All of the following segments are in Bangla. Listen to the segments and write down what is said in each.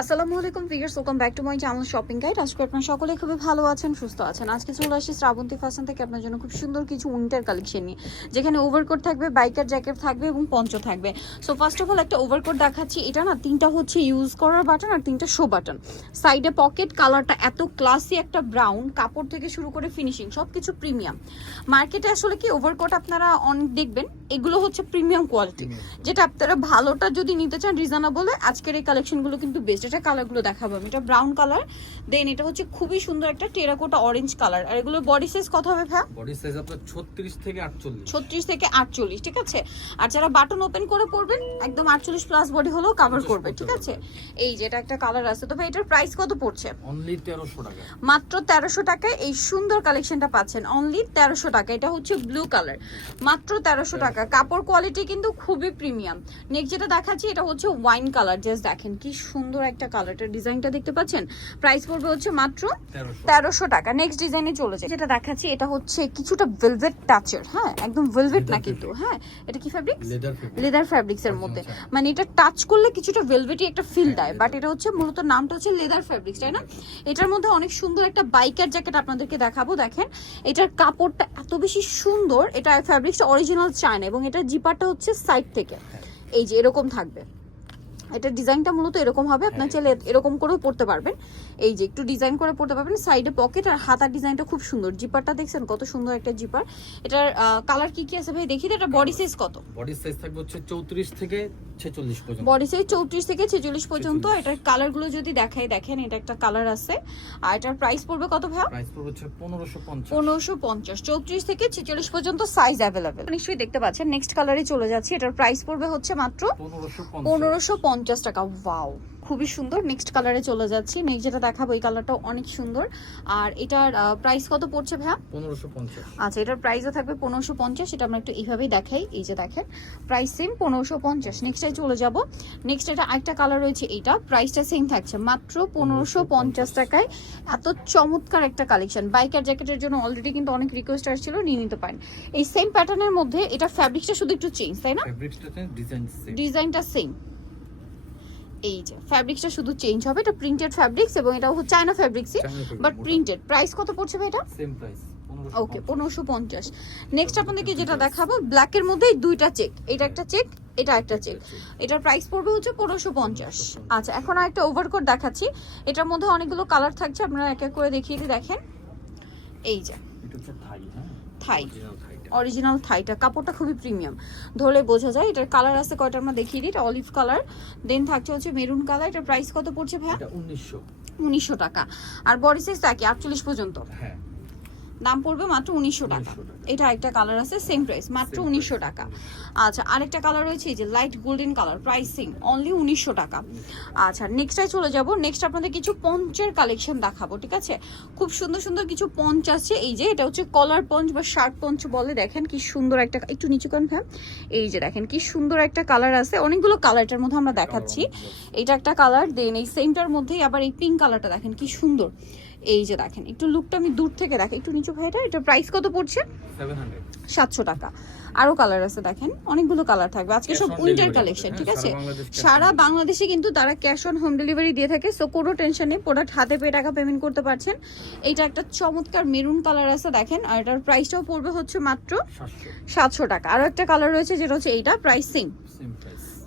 আসসালামু আলাইকুম figures welcome back to my channel shopping guide আজকে আপনারা সকলে খুবই ভালো আছেন, সুস্থ আছেন। আজকে চলে আসি শ্রাবন্তী ফ্যাশন থেকে আপনার জন্য খুব সুন্দর কিছু উইন্টার কালেকশন নিয়ে, যেখানে ওভারকোট থাকবে বাইকার জ্যাকেট থাকবে এবং পঞ্চ থাকবে। সো ফার্স্ট অফ অল একটা ওভারকোট দেখাচ্ছি। এটা না তিনটা হচ্ছে ইউজ করার বাটন আর তিনটা শো বাটন সাইডে পকেট কালারটা এত ক্লাসি একটা ব্রাউন কাপড় থেকে শুরু করে ফিনিশিং সব কিছু প্রিমিয়াম মার্কেটে আসলে কি ওভারকোট আপনারা অনেক দেখবেন? এগুলো হচ্ছে প্রিমিয়াম কোয়ালিটি যেটা আপনারা ভালোটা যদি নিতে চান রিজনেবলে আজকের এই কালেকশনগুলো কিন্তু বেস্ট এটা কালারগুলো দেখাবো আমি। এটা ব্রাউন কালার দেন এটা হচ্ছে খুবই সুন্দর একটা টেরাকোটা অরেঞ্জ কালার আর এগুলো বডি সাইজ কত হবে ভ্যা বডি সাইজ আপনার 36 থেকে 48 ছত্রিশ থেকে আটচল্লিশ ঠিক আছে? আর যারা বাটন ওপেন করে পড়বেন একদম আটচল্লিশ প্লাস বডি হলেও কভার করবে ঠিক আছে? এই যেটা একটা কালার আছে। তবে এটার প্রাইস কত পড়ছে? অনলি 1300 টাকা। মাত্র তেরোশো টাকায় এই সুন্দর কালেকশনটা পাচ্ছেন। অনলি তেরোশো টাকা। এটা হচ্ছে ব্লু কালার মাত্র তেরোশো টাকা। কাপড় কোয়ালিটি কিন্তু খুবই প্রিমিয়াম নেক্সট যেটা দেখাচ্ছি এটা হচ্ছে ওয়াইন কালার জাস্ট দেখেন কি সুন্দর একটা কালার এটার ডিজাইনটা দেখতে পাচ্ছেন? প্রাইস পড়বে হচ্ছে মাত্র 1300 তেরোশো টাকা। নেক্সট ডিজাইনে চলে যায় যেটা দেখাচ্ছি এটা হচ্ছে কিছুটা ভেলভেট টাচের হ্যাঁ একদম ভেলভেট না কিন্তু। হ্যাঁ এটা কি ফ্যাব্রিক লেদার ফ্যাব্রিক্স এর মধ্যে। আচ্ছা। মানে এটা টাচ করলে কিছুটা ভেলভেটি একটা ফিল হ্যাঁ, দেয়। বাট এটা হচ্ছে মূলত নামটা হচ্ছে লেদার ফ্যাব্রিক্স তাই না? এটার মধ্যে অনেক সুন্দর একটা বাইকার জ্যাকেট আপনাদেরকে দেখাবো। দেখেন এটার কাপড়টা এত বেশি সুন্দর। এটা ফ্যাব্রিক্সটা অরিজিনাল চায়না এবং এটা জিপারটা হচ্ছে সাইড থেকে। এই যে এরকম থাকবে এটা ডিজাইনটা মূলত এরকম হবে আপনার হ্যাঁ। চাইলে এরকম করেও পড়তে পারবেন। এই যে একটু ডিজাইন করে পড়তে পারবেন সাইডে পকেট আর হাতার ডিজাইনটা খুব সুন্দর। জিপারটা দেখছেন কত সুন্দর একটা জিপার। এটার কালার কি কি আছে ভাই? দেখি এটা বডি সাইজ কত? বডি সাইজ থাকবে হচ্ছে 34 থেকে 46 পর্যন্ত। বডি সাইজ চৌত্রিশ থেকে ছেচল্লিশ পর্যন্ত। এটার কালারগুলো যদি দেখাই দেখেন এটা একটা কালার আছে। আর এটার প্রাইস পড়বে কত ভাই প্রাইস পড়বে হচ্ছে 1550 পনেরোশো পঞ্চাশ। চৌত্রিশ থেকে ছেচল্লিশ পর্যন্ত সাইজ অ্যাভেলেবেল নিশ্চয়ই দেখতে পাচ্ছেন। নেক্সট কালারে চলে যাচ্ছি। এটার প্রাইস পড়বে হচ্ছে মাত্র 1550 পনেরোশো পঞ্চাশ টাকা ওয়াও খুবই সুন্দর। নেক্সট কালারে চলে যাচ্ছি। নেক্সট যেটা দেখাবো এই কালারটাও অনেক সুন্দর। আর এটার প্রাইস কত পড়ছে ভাইয়া? 1550 আচ্ছা এটার প্রাইসও থাকবে পনেরোশো পঞ্চাশ। এটা আমরা একটু এইভাবেই দেখাই। এই যে দেখেন প্রাইস সেম পনেরোশো পঞ্চাশ। নেক্সটে চলে যাব। নেক্সট এটা একটা কালার রয়েছে এইটা। প্রাইসটা সেম থাকছে মাত্র পনেরোশো পঞ্চাশ টাকায়। এত চমৎকার একটা কালেকশন বাইকার জ্যাকেটের জন্য অলরেডি কিন্তু অনেক রিকোয়েস্ট আসছিল নিয়ে নিতে পারেন। এই সেম প্যাটার্নের মধ্যে এটা ফ্যাব্রিকটা শুধু একটু চেঞ্জ তাই না? ডিজাইনটা সেম এই যে ফ্যাব্রিক্সটা শুধু চেঞ্জ হবে এটা প্রিন্টেড ফ্যাব্রিক্স এবং এটা হচ্ছে চায়না ফ্যাব্রিক্সই বাট প্রিন্টেড প্রাইস কত পড়ছে ভাই এটা? সেম প্রাইস ওকে পনেরোশো পঞ্চাশ। নেক্সট আপনাদেরকে যেটা দেখাবো ব্ল্যাকের মধ্যে দুইটা চেক এটা একটা চেক এটা একটা চেক এটার প্রাইস পড়বে হচ্ছে পনেরোশো পঞ্চাশ। আচ্ছা এখন আর একটা ওভারকোট দেখাচ্ছি। এটার মধ্যে অনেকগুলো কালার থাকছে আপনারা এক এক করে দেখিয়ে দেখেন। এই যে। থাই থাই অরিজিনাল থাইটা কাপড়টা খুবই প্রিমিয়াম ধরে বোঝা যায় এটার কালার আছে কয়টা আমরা দেখিয়ে দিই। এটা অলিভ কালার দেন থাকছে হচ্ছে মেরুন কালার এটার প্রাইস কত পড়ছে ভাইয়া? এটা 1900 উনিশশো টাকা। আর বডি সাইজ থাকে আটচল্লিশ পর্যন্ত। হ্যাঁ। দাম পড়বে মাত্র উনিশশো টাকা। এটা একটা কালার আছে সেম প্রাইস মাত্র উনিশশো টাকা। আচ্ছা আরেকটা কালার রয়েছে এই যে light golden colour pricing only উনিশশো টাকা। আচ্ছা নেক্সটে চলে যাব। নেক্সট আপনাদের কিছু পঞ্চের কালেকশন দেখাবো ঠিক আছে? খুব সুন্দর সুন্দর কিছু পঞ্চ আছে। এই যে এটা হচ্ছে কলার পঞ্চ বা শার্ট পঞ্চ বলে। দেখেন কি সুন্দর একটা একটু নিচু করেন হ্যাঁ এই যে দেখেন কি সুন্দর একটা কালার আছে। অনেকগুলো কালারটার মধ্যে আমরা দেখাচ্ছি। এটা একটা কালার দেন এই সেমটার মধ্যেই আবার এই পিঙ্ক কালারটা দেখেন কি সুন্দর। এই যে দেখেন একটু লুকটা আমি দূর থেকে দেখেন একটু নিচু ভাইটা এটা প্রাইস কত পড়ছে? 700 সাতশো টাকা। আরও কালার আছে দেখেন। অনেকগুলো কালার থাকবে। আজকে সব উইন্টার কালেকশন হ্যাঁ, ঠিক আছে? cash on সারা বাংলাদেশে কিন্তু তারা ক্যাশ অন হোম ডেলিভারি দিয়ে থাকে সো কোনো টেনশন নেই। প্রোডাক্ট হাতে পেয়ে টাকা পেমেন্ট করতে পারছেন। এইটা একটা চমৎকার মেরুন কালার আছে দেখেন। আর এটার প্রাইসটাও পড়বে হচ্ছে মাত্র 700 সাতশো টাকা। আরও একটা কালার রয়েছে যেটা হচ্ছে এইটা প্রাইস সেম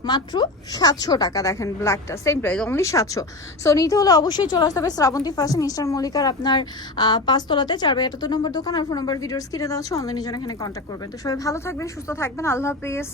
মাত্র সাতশো টাকা, দেখেন ব্ল্যাকটা সেম প্রাইস অনলি সাতশো। সো নিতে হলে অবশ্যই চলে আসতে হবে শ্রাবন্তী ফ্যাশন ইস্টার মল্লিকার আপনার পাঁচতলাতে, চার বাই এত নম্বর দোকান আর ফোন নম্বর ভিডিওস কিনে দেওয়া আছে অনলাইনে জন্য এখানে কন্ট্যাক্ট করবেন। তো সবাই ভালো থাকবেন, সুস্থ থাকবেন, আল্লাহ হাফিজ।